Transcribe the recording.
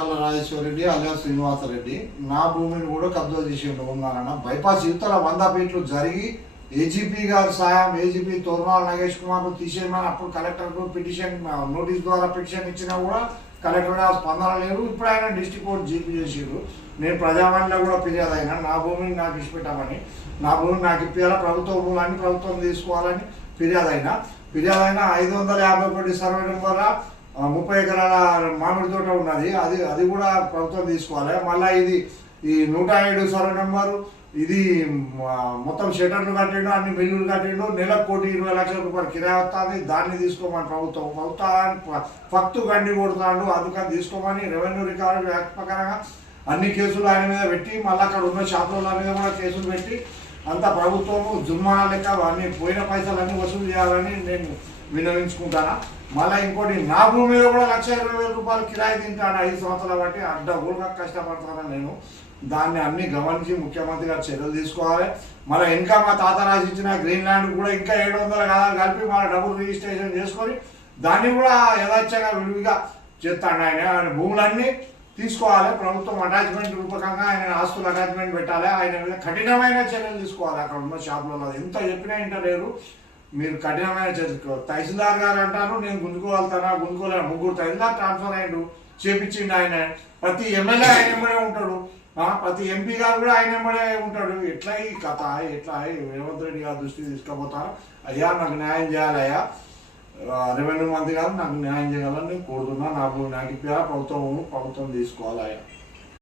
పాలకల్ల రాజేశ్వర రెడ్డి అలియా శ్రీనివాసరెడ్డి నా భూమిని కూడా కబ్జా చేసి ఉన్నారన్న. బైపాస్ యువతల 100 ఫీట్లు జరిగి ఏజీపీ గారి సాయం, ఏజీపీ తోర్నాల నాగేష్ కుమార్ తీసేయమని అప్పుడు కలెక్టర్కు పిటిషన్ నోటీస్ ద్వారా పిటిషన్ ఇచ్చినా కూడా కలెక్టర్ గారు స్పందన లేదు. ఇప్పుడు ఆయన డిస్ట్రిక్ట్ కోర్టు జీపీ చేసారు. నేను ప్రజావాణిలో కూడా ఫిర్యాదు అయినా నా భూమిని నాకు ఇచ్చిపెట్టామని, నా భూమిని నాకు ఇప్పించాలా, ప్రభుత్వ భూములని ప్రభుత్వం తీసుకోవాలని ఫిర్యాదు అయినా 551 సర్వే నెంబర్ 30 ఎకరాల మామిడి తోట ఉన్నది. అది కూడా ప్రభుత్వం తీసుకోవాలి. మళ్ళీ ఇది ఈ 107 సర్వే నెంబరు ఇది మొత్తం షటర్లు కట్టిండు, అన్ని మిల్లులు కట్టిండు, నెలకు 1,20,00,000 రూపాయలు కిరాయి వస్తుంది. దాన్ని తీసుకోమని ప్రభుత్వాన్ని ఫక్తు గండి కొడుతాడు. అందుకని తీసుకోమని రెవెన్యూ రికార్డు యాక్ట్ ప్రకారంగా అన్ని కేసులు ఆయన మీద పెట్టి మళ్ళీ అక్కడ ఉన్న షాపుల మీద కూడా కేసులు పెట్టి అంత ప్రభుత్వము జుర్మానా లెక్క అన్ని పోయిన పైసలన్నీ వసూలు చేయాలని నేను విన్నవించుకుంటాను. మళ్ళీ ఇంకోటి నా భూమి మీద కూడా 1,20,000 రూపాయలు కిరాయి తింటాను 5 సంవత్సరాల బట్టి అడ్డగోలుగా కష్టపడతాను నేను. దాన్ని అన్ని గమనించి ముఖ్యమంత్రి గారు చర్యలు తీసుకోవాలి. మన ఇంకా మా తాత రాసిచ్చిన గ్రీన్ ల్యాండ్ కూడా ఇంకా 700 గదాలు కలిపి మన డబుల్ రిజిస్ట్రేషన్ చేసుకొని దాన్ని కూడా యథాచ్ఛగా విడివిగా చేస్తాడు ఆయన భూములన్నీ తీసుకోవాలి. ప్రభుత్వం అటాచ్మెంట్ రూపకంగా ఆయన ఆస్తులు అటాచ్మెంట్ పెట్టాలి. ఆయన మీద కఠినమైన చర్యలు తీసుకోవాలి. అక్కడ ఉన్న షాపులలో ఎంత చెప్పినా ఇంటలేరు. మీరు కఠినమైన చర్యలు. తహసీల్దార్ గారు అంటారు నేను గుంజుకోగలుగుతానా, గుంజుకోలేను. 3 తహసీల్దార్ ట్రాన్స్ఫర్ అయ్యాడు, చేపించిండు ఆయన. ప్రతి ఎమ్మెల్యే ఆయన ఎంబడే ఉంటాడు, ప్రతి ఎంపీ గారు కూడా ఆయన ఎంబడే ఉంటాడు. ఎట్లా ఈ కథ, ఎట్లా రేవంత్ రెడ్డి గారు దృష్టికి తీసుకుపోతారు. అయ్యా నాకు న్యాయం చేయాలయ్యా, రెవెన్యూ మంత్రి గారు నాకు న్యాయం చేయాలని కోరుతున్నా. నాకు ఇప్పి ప్రభుత్వం తీసుకోవాలి అయ్యా.